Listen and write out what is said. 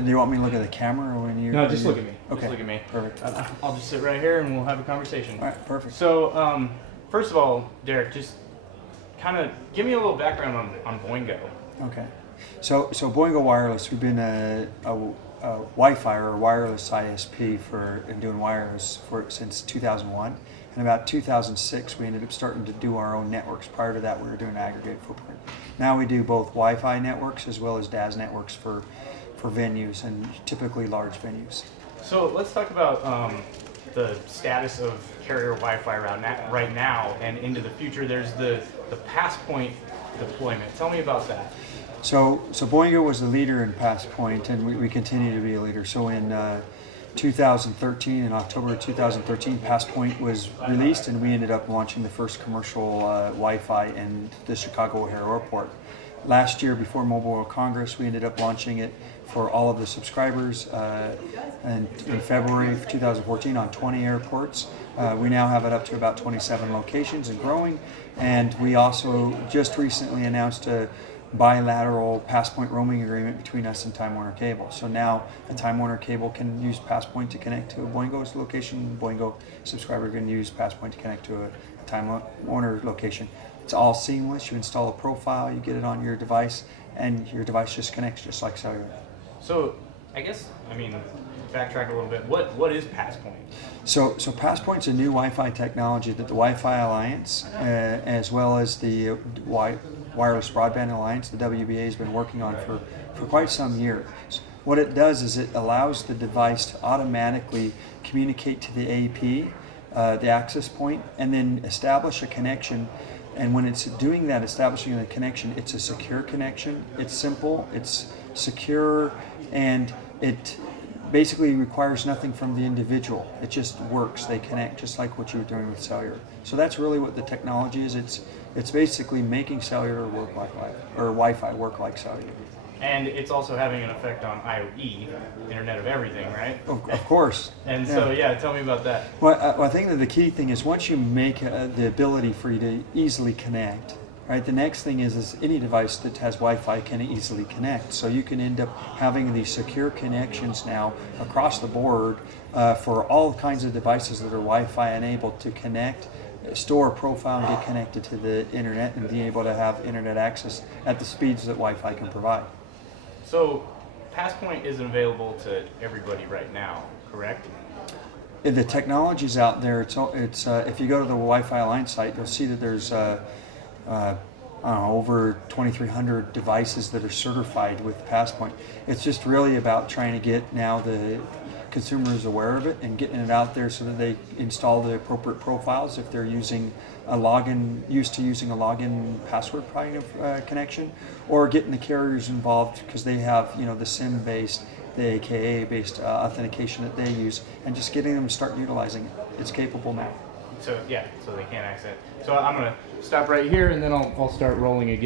And do you want me to look at the camera or when you? No, just look at me. Okay. Just look at me. Perfect. I'll just sit right here and we'll have a conversation. All right, perfect. So, first of all, Derek, just kind of give me a little background on Boingo. Okay. So Boingo Wireless, we've been a Wi-Fi or wireless ISP and doing wireless since 2001. And about 2006, we ended up starting to do our own networks. Prior to that, we were doing aggregate footprint. Now we do both Wi-Fi networks as well as DAS networks for venues, and typically large venues. So let's talk about the status of carrier Wi-Fi right now and into the future. There's the Passpoint deployment. Tell me about that. So Boingo was the leader in Passpoint, and we continue to be a leader. So in 2013, in October 2013, Passpoint was released, and we ended up launching the first commercial Wi-Fi in the Chicago O'Hare Airport. Last year, before Mobile World Congress, we ended up launching it for all of the subscribers and in February of 2014 on 20 airports. We now have it up to about 27 locations and growing. And we also just recently announced a bilateral Passpoint roaming agreement between us and Time Warner Cable. So now a Time Warner Cable can use Passpoint to connect to a Boingo's location. Boingo subscriber can use Passpoint to connect to a Time Warner location. It's all seamless. You install a profile, you get it on your device, and your device just connects just like cellular. So backtrack a little bit. What is Passpoint? So Passpoint's a new Wi-Fi technology that the Wi-Fi Alliance, as well as the Wireless Broadband Alliance, the WBA, has been working on for quite some years. What it does is it allows the device to automatically communicate to the AP, the access point, and then establish a connection. And when it's doing that, establishing a connection, it's a secure connection. It's simple, it's secure, and it basically requires nothing from the individual. It just works. They connect just like what you were doing with cellular. So that's really what the technology is. It's basically making cellular work like Wi-Fi work like cellular. And it's also having an effect on IoE, Internet of Everything, right? Of course. And so, tell me about that. Well, I think that the key thing is once you make the ability for you to easily connect, right? The next thing is any device that has Wi-Fi can easily connect. So you can end up having these secure connections now across the board for all kinds of devices that are Wi-Fi enabled to connect, store a profile, and get connected to the internet, and be able to have internet access at the speeds that Wi-Fi can provide. So Passpoint isn't available to everybody right now, correct? The technology's out there. It's if you go to the Wi-Fi Alliance site, you'll see that there's over 2,300 devices that are certified with Passpoint. It's just really about trying to get now the consumers aware of it and getting it out there so that they install the appropriate profiles if they're using used to using a login password kind of connection, or getting the carriers involved because they have the SIM-based, the AKA-based authentication that they use, and just getting them to start utilizing it. It's capable now. So they can't access it. So I'm gonna stop right here and then I'll start rolling again.